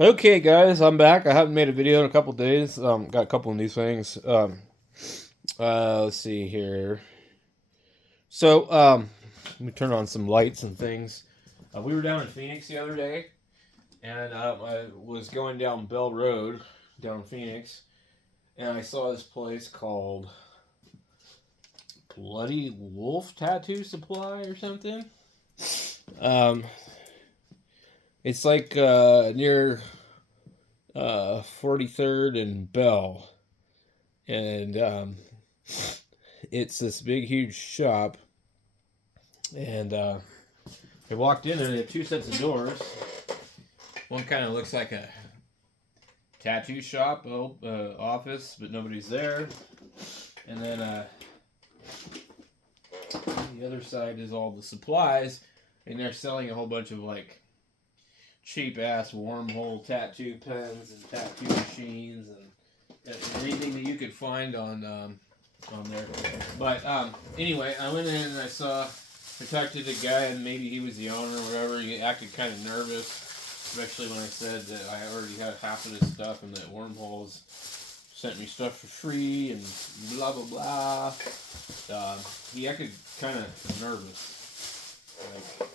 Okay, guys, I'm back. I haven't made a video in a couple days. Got a couple of these things. Let's see here. Let me turn on some lights and things. We were down in Phoenix the other day, and I was going down Bell Road down in Phoenix, and I saw this place called Bloody Wolf Tattoo Supply or something. Um, it's like near 43rd and Bell, and it's this big, huge shop. And I walked in and they had two sets of doors. One kind of looks like a tattoo shop office, but nobody's there. And then the other side is all the supplies, and they're selling a whole bunch of like cheap ass wormhole tattoo pens and tattoo machines and anything that you could find on there. But anyway, I went in and I talked to the guy, and maybe he was the owner or whatever. He acted kind of nervous, especially when I said that I already had half of this stuff and that Wormholes sent me stuff for free and blah blah blah. He acted kind of nervous, like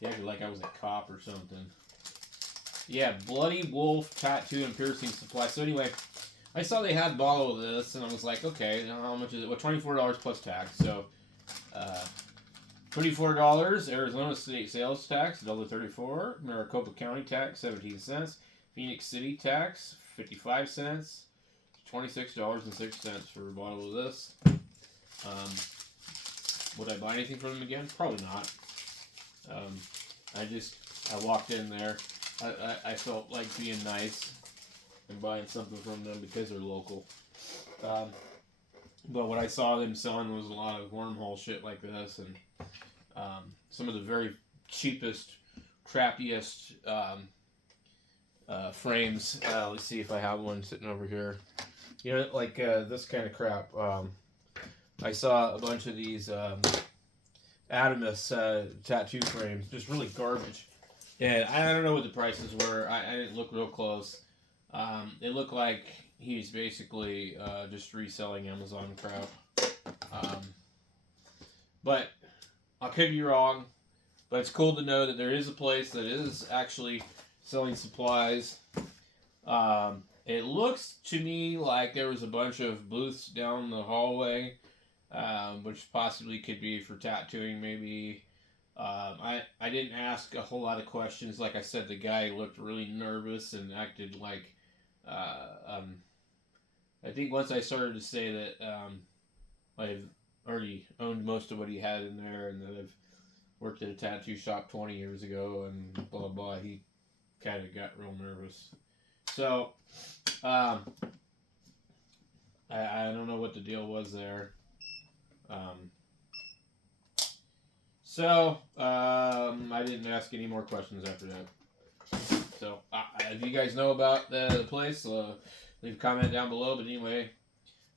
he acted like I was a cop or something. Yeah, Bloody Wolf Tattoo and Piercing Supply. So anyway, I saw they had a bottle of this, and I was like, okay, how much is it? Well, $24 plus tax. So, $24 Arizona State sales tax, $1.34. Maricopa County tax, 17 cents. Phoenix City tax, 55 cents. $26.06 for a bottle of this. Would I buy anything from them again? Probably not. I walked in there. I felt like being nice and buying something from them because they're local. But what I saw them selling was a lot of wormhole shit like this, and some of the very cheapest, crappiest frames. Let's see if I have one sitting over here. You know, like this kind of crap. I saw a bunch of these Adamus tattoo frames, just really garbage. And I don't know what the prices were. I didn't look real close. It looked like he's basically just reselling Amazon crap. But I could be wrong. But it's cool to know that there is a place that is actually selling supplies. It looks to me like there was a bunch of booths down the hallway, which possibly could be for tattooing, maybe. I didn't ask a whole lot of questions. Like I said, the guy looked really nervous and acted like. I think once I started to say that I've already owned most of what he had in there, and that I've worked at a tattoo shop 20 years ago, and blah blah blah, he kind of got real nervous. So, I don't know what the deal was there. I didn't ask any more questions after that. So, if you guys know about the place, leave a comment down below. But anyway,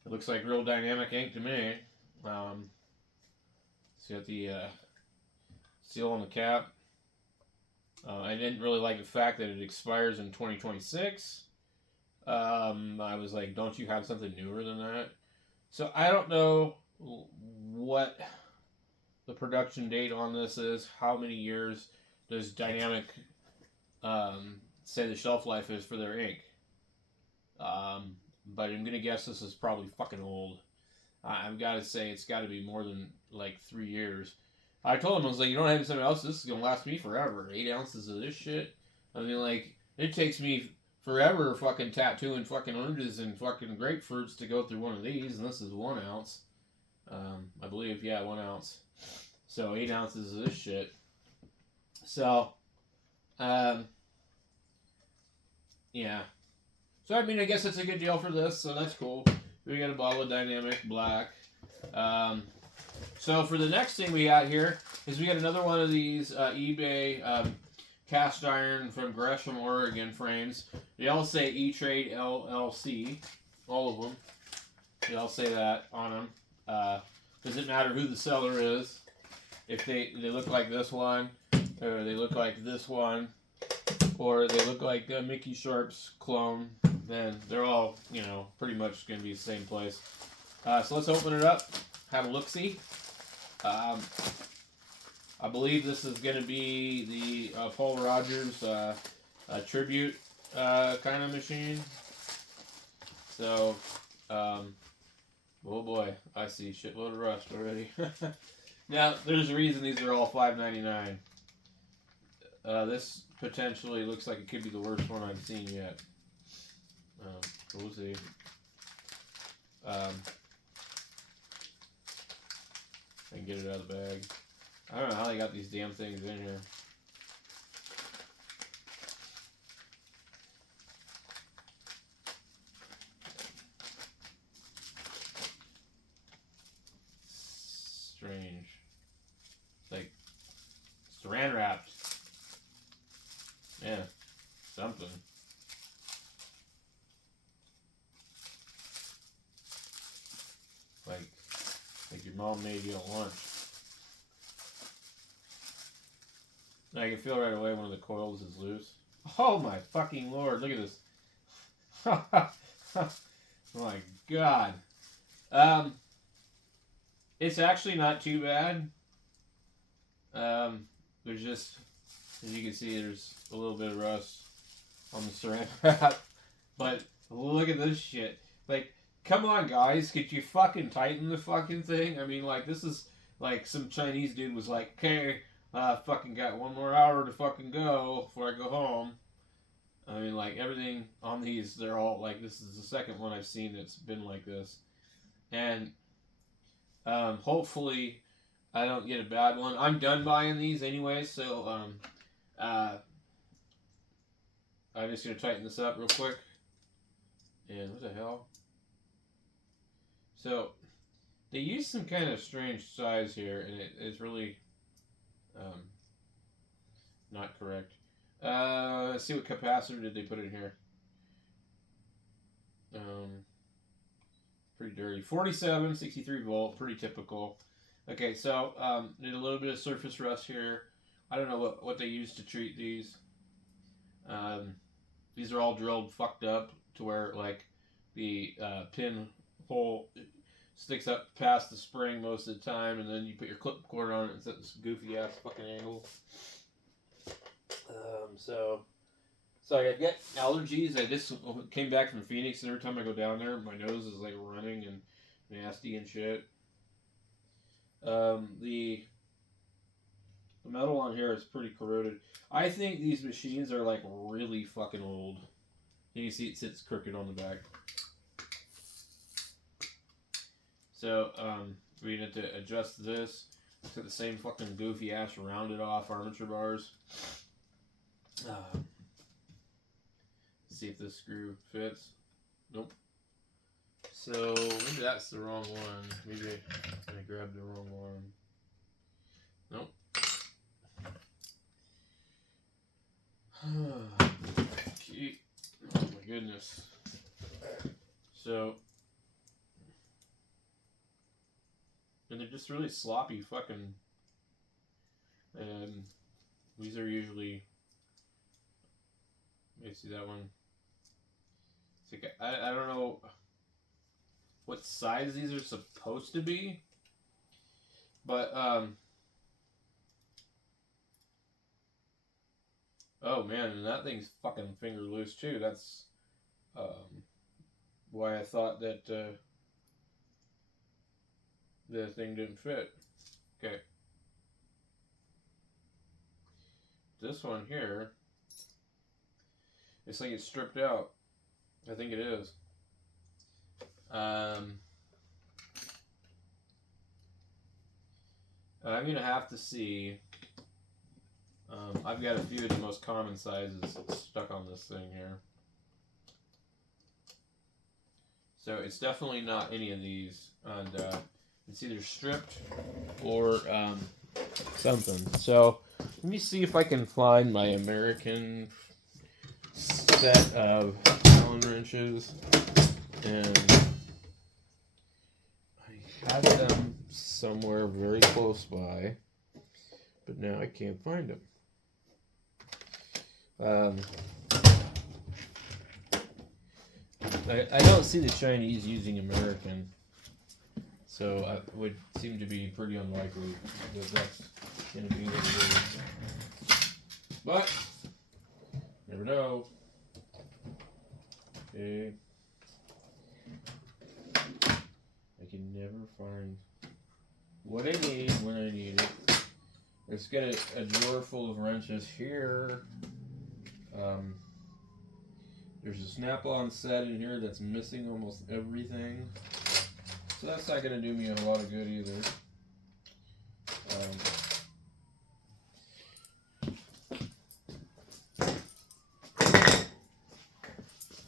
it looks like real dynamic ink to me. It's got the seal on the cap. I didn't really like the fact that it expires in 2026. I was like, don't you have something newer than that? So I don't know what the production date on this is. How many years does Dynamic say the shelf life is for their ink? But I'm gonna guess this is probably fucking old. I've got to say it's got to be more than like 3 years. I told him, I was like, you don't have something else? This is gonna last me forever. 8 ounces of this shit. I mean, like, it takes me forever fucking tattooing fucking oranges and fucking grapefruits to go through one of these, and this is 1 ounce. I believe, yeah, 1 ounce. So 8 ounces of this shit. So, yeah. So I mean, I guess it's a good deal for this. So that's cool. We got a bottle of Dynamic Black. So for the next thing we got here is we got another one of these eBay cast iron from Gresham, Oregon frames. They all say E-Trade LLC, all of them. They all say that on them. Doesn't matter who the seller is. If they look like this one, or they look like this one, or they look like Mickey Sharp's clone, then they're all, you know, pretty much going to be the same place. So let's open it up, have a look-see. I believe this is going to be the Paul Rogers tribute kind of machine. So, oh boy, I see shitload of rust already. Now, there's a reason these are all $5.99. This potentially looks like it could be the worst one I've seen yet. We'll see. I can get it out of the bag. I don't know how they got these damn things in here. Strange. Like, saran wrapped. Yeah, something. Like your mom made you a lunch. I can feel right away one of the coils is loose. Oh my fucking lord, look at this. Oh my god. It's actually not too bad. There's just, as you can see, there's a little bit of rust on the saran wrap. But look at this shit. Like, come on, guys. Could you fucking tighten the fucking thing? I mean, like, this is like some Chinese dude was like, okay, fucking got 1 more hour to fucking go before I go home. I mean, like, everything on these, they're all like, this is the second one I've seen that's been like this. And hopefully I don't get a bad one. I'm done buying these anyway, so I'm just going to tighten this up real quick. And what the hell? So, they use some kind of strange size here, and it's really not correct. Let's see what capacitor did they put in here. Pretty dirty. 47, 63 volt, pretty typical. Okay, so need a little bit of surface rust here. I don't know what they use to treat these. These are all drilled fucked up to where like the pin hole sticks up past the spring most of the time, and then you put your clip cord on it and it's at this goofy ass fucking angle. So I get allergies. I just came back from Phoenix, and every time I go down there, my nose is like running and nasty and shit. The metal on here is pretty corroded. I think these machines are like really fucking old. You can see it sits crooked on the back. So we need to adjust this. It's got the same fucking goofy ass rounded off armature bars. See if this screw fits. Nope. So maybe that's the wrong one. Maybe I grabbed the wrong one. Nope. Okay. Oh my goodness. So, and they're just really sloppy fucking. And these are usually. You see that one? It's like, I don't know what size these are supposed to be, but oh man, and that thing's fucking finger loose too. That's why I thought that the thing didn't fit. Okay, this one here, it's like it's stripped out. I think it is. I'm gonna have to see. I've got a few of the most common sizes stuck on this thing here. So it's definitely not any of these. And it's either stripped or something. So let me see if I can find my American set of Allen wrenches. And I had them somewhere very close by, but now I can't find them. Um, I don't see the Chinese using American, so it would seem to be pretty unlikely that that's going to be what it is. But, never know. Okay. I can never find what I need when I need it. Let's get a drawer full of wrenches here. There's a snap-on set in here that's missing almost everything. So that's not going to do me a lot of good either.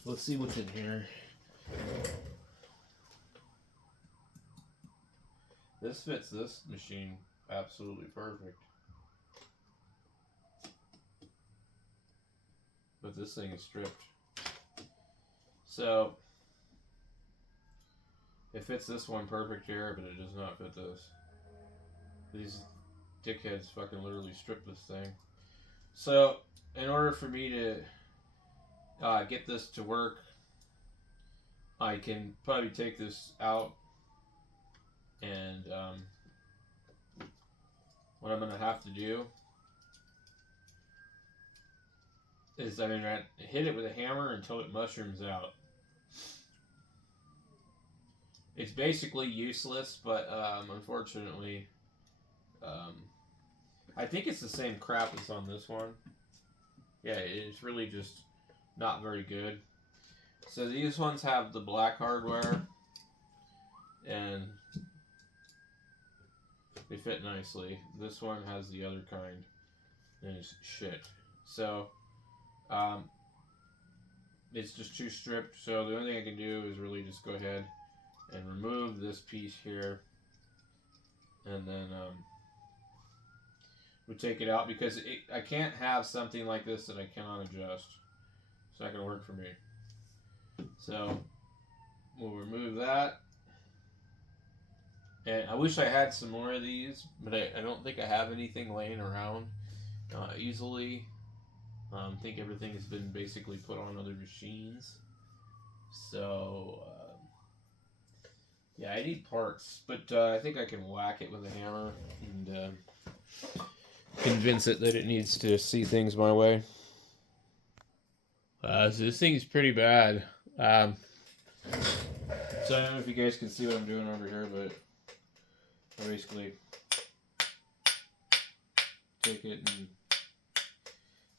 Let's see what's in here. This fits this machine absolutely perfect. But this thing is stripped. So, it fits this one perfect here, but it does not fit this. These dickheads fucking literally stripped this thing. So, in order for me to get this to work, I can probably take this out, and what I'm going to have to do is I'm going to hit it with a hammer until it mushrooms out. It's basically useless, but unfortunately, I think it's the same crap that's on this one. Yeah, it's really just not very good. So these ones have the black hardware, and they fit nicely. This one has the other kind, and it's shit. So, it's just too stripped. So the only thing I can do is really just go ahead and remove this piece here, and then we'll take it out, because I can't have something like this that I cannot adjust. It's not going to work for me. So we'll remove that. And I wish I had some more of these, but I don't think I have anything laying around easily. I think everything has been basically put on other machines. So, yeah, I need parts, but I think I can whack it with a hammer and convince it that it needs to see things my way. So this thing's pretty bad. So I don't know if you guys can see what I'm doing over here, but I basically take it and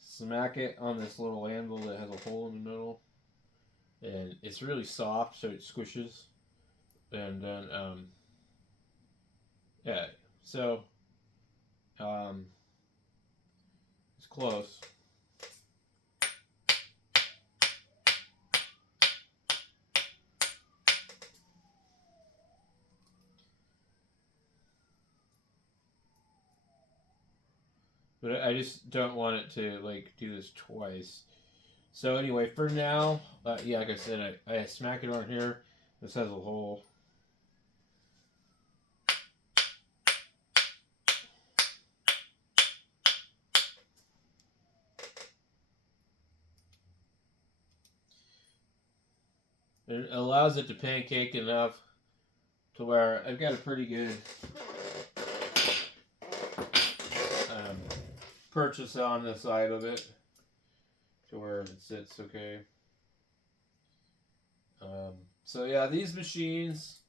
smack it on this little anvil that has a hole in the middle, and it's really soft, so it squishes. And then yeah, so it's close. But I just don't want it to like do this twice. So anyway, for now, yeah, like I said, I smack it on here. This has a hole. It allows it to pancake enough to where I've got a pretty good purchase on the side of it, to where it sits okay. So yeah, these machines,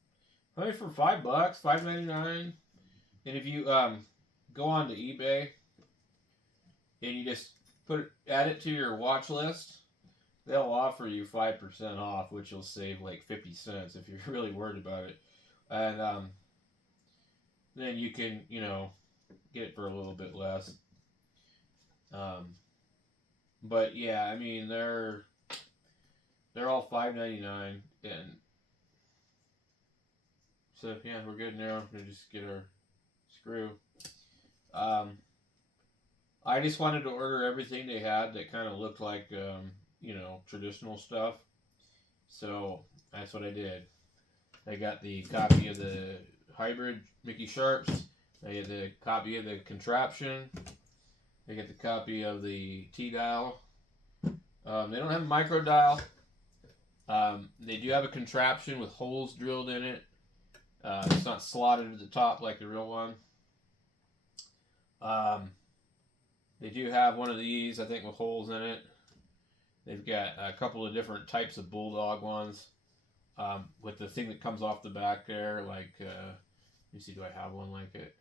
only for $5, $5.99. And if you go on to eBay and you just add it to your watch list, they'll offer you 5% off, which will save like 50 cents if you're really worried about it. And then you can, get it for a little bit less. But yeah, I mean, they're all $5.99, and so yeah, we're good now. We're gonna just get our screw. I just wanted to order everything they had that kind of looked like traditional stuff, so that's what I did. I got the copy of the hybrid Mickey Sharps. I got the copy of the contraption. I got the copy of the T-dial, They don't have a micro dial. They do have a contraption with holes drilled in it. It's not slotted at the top like the real one. They do have one of these, I think, with holes in it. They've got a couple of different types of bulldog ones with the thing that comes off the back there. Like, let me see, do I have one like it?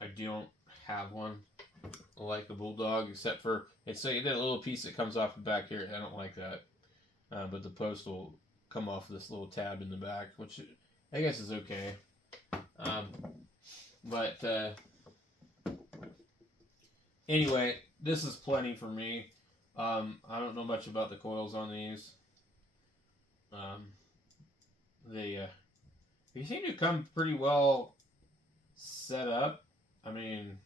I don't have one like the bulldog, except for it's like a little piece that comes off the back here. I don't like that, but the post will come off this little tab in the back, which I guess is okay. But anyway, this is plenty for me. I don't know much about the coils on these. They seem to come pretty well set up. I mean,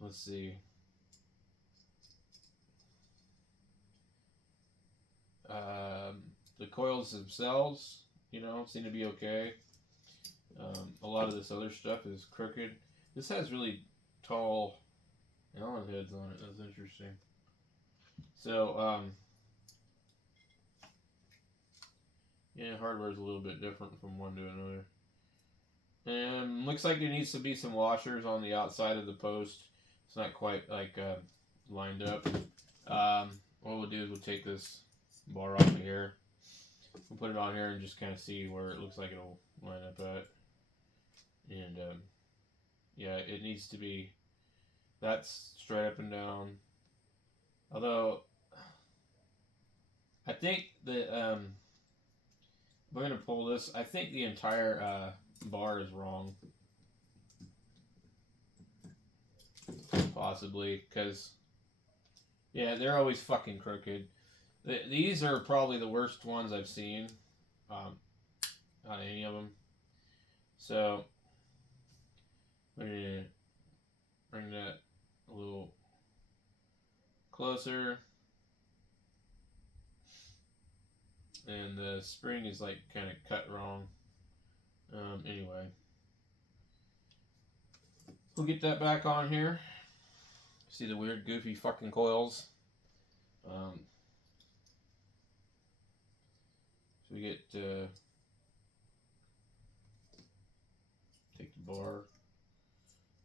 let's see. The coils themselves, seem to be okay. A lot of this other stuff is crooked. This has really tall Allen heads on it. That's interesting. So, yeah, hardware is a little bit different from one to another. And looks like there needs to be some washers on the outside of the post. It's not quite like lined up. What we'll do is we'll take this bar off of here. We'll put it on here and just kind of see where it looks like it'll line up at. And yeah, it needs to be. That's straight up and down. Although I think that we're gonna pull this. I think the entire bar is wrong. Possibly, because yeah, they're always fucking crooked. These are probably the worst ones I've seen on any of them. So we're gonna bring that a little closer. And the spring is like kind of cut wrong. Anyway, we'll get that back on here. See the weird, goofy fucking coils. So we get take the bar,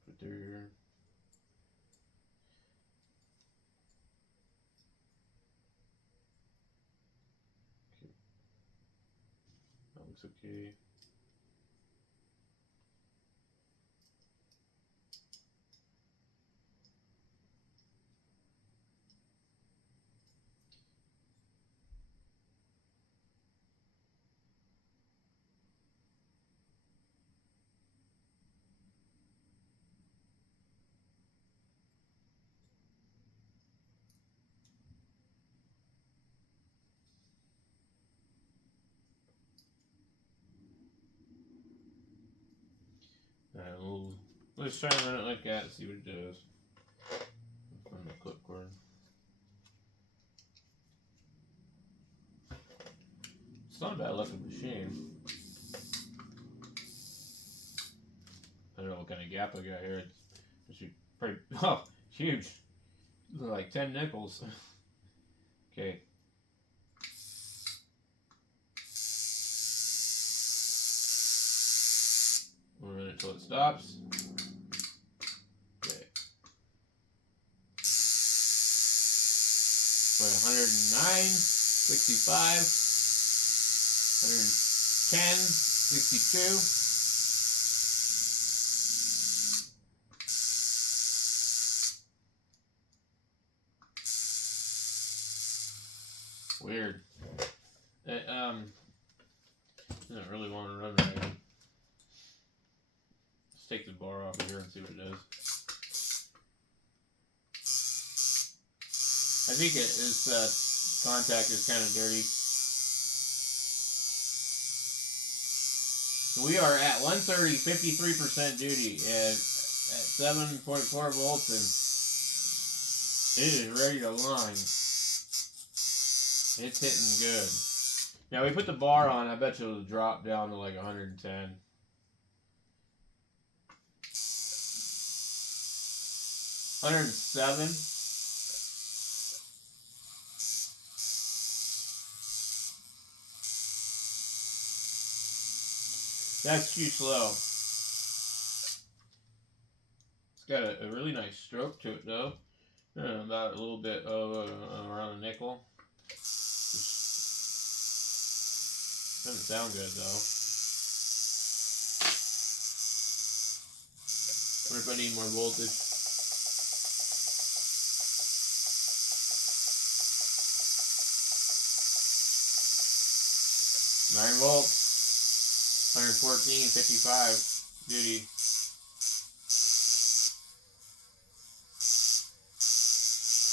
put through here. Okay. That looks okay. Let's try and run it like that and see what it does. Find the clip cord. It's not a bad looking machine. I don't know what kind of gap I got here. It's pretty, oh, huge. Like 10 nickels. Okay. We'll run it until it stops. Okay. We're at 109, 65, 110, 62. Weird. It doesn't really want to run right. Let's take the bar off of here and see what it does. I think this contact is kind of dirty. So we are at 130, 53% duty at 7.4 volts, and it is ready to line. It's hitting good. Now we put the bar on, I bet you it'll drop down to like 110. 107. That's too slow. It's got a really nice stroke to it though. About a little bit around a nickel. Doesn't sound good though. What if I need more voltage? 9 volts, 114, 55 duty.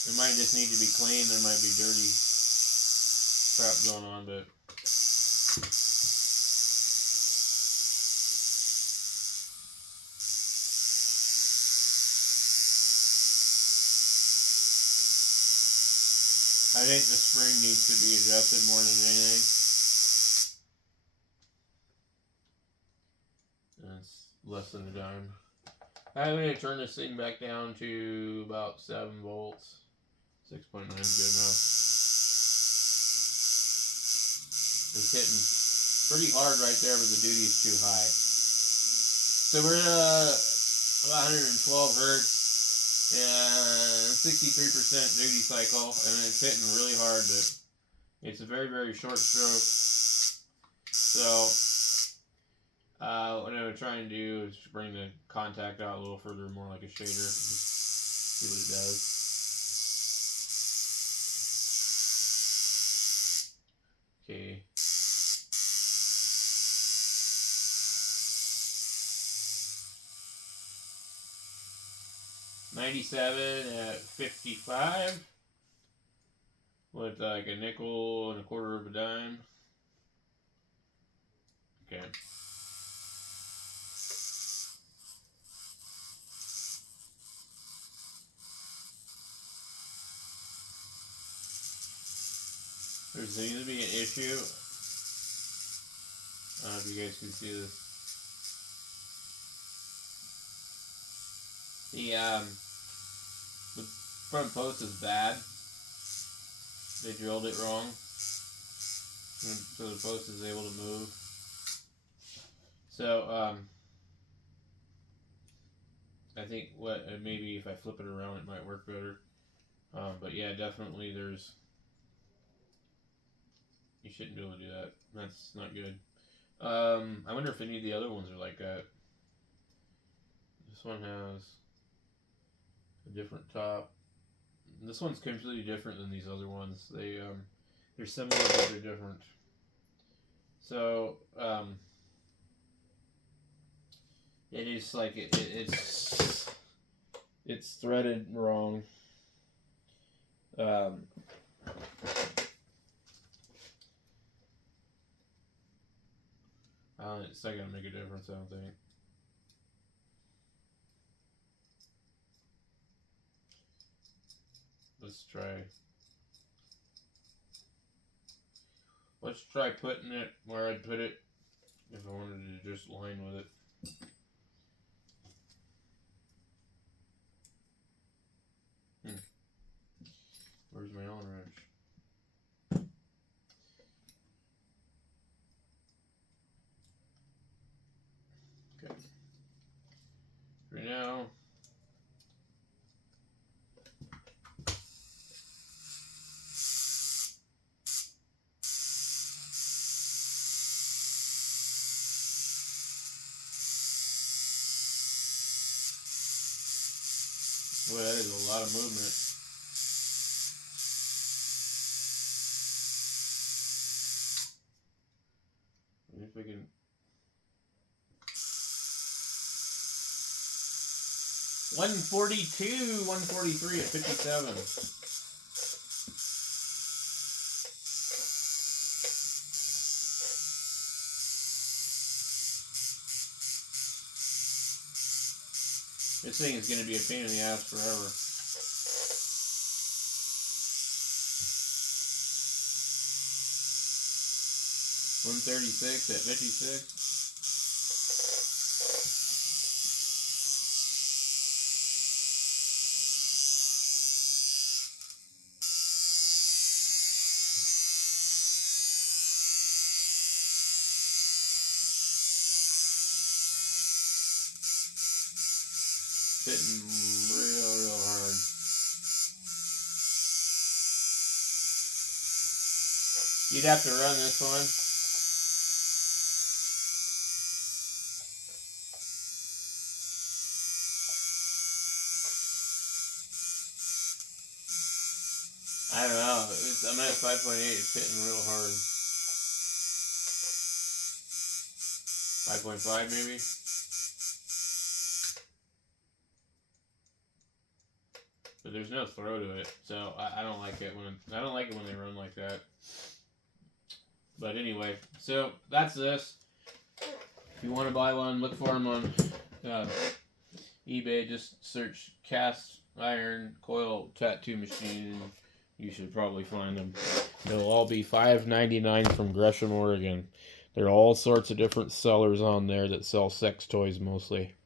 It might just need to be cleaned. There might be dirty crap going on, but I think the spring needs to be adjusted more than anything. That's less than a dime. I'm going to turn this thing back down to about 7 volts. 6.9 is good enough. It's hitting pretty hard right there, but the duty is too high. So we're at about 112 hertz and 63% duty cycle, and it's hitting really hard, but it's a very, very short stroke. So what I'm trying to do is bring the contact out a little further, more like a shader. Just see what it does. Okay. $97 at 55 with like a nickel and a quarter of a dime. Okay. There seems to be an issue. I don't know if you guys can see this. The front post is bad. They drilled it wrong, so the post is able to move. So I think maybe if I flip it around, it might work better. But yeah, definitely there's. You shouldn't be able to do that. That's not good. I wonder if any of the other ones are like that. This one has a different top. This one's completely different than these other ones. They're similar, but they're different. So it is like it's threaded wrong. It's not gonna make a difference, I don't think. Let's try putting it where I'd put it if I wanted to just line with it. Where's my Allen wrench? Okay. Right now, boy, that is a lot of movement. If we can. 142, 143 at 57. This thing is going to be a pain in the ass forever. $136 at 56. You'd have to run this one. I don't know. I'm at 5.8. It's hitting real hard. 5.5 maybe. But there's no throw to it, so I don't like it when they run like that. But anyway, so that's this. If you want to buy one, look for them on eBay. Just search cast iron coil tattoo machine. You should probably find them. They'll all be $5.99 from Gresham, Oregon. There are all sorts of different sellers on there that sell sex toys mostly.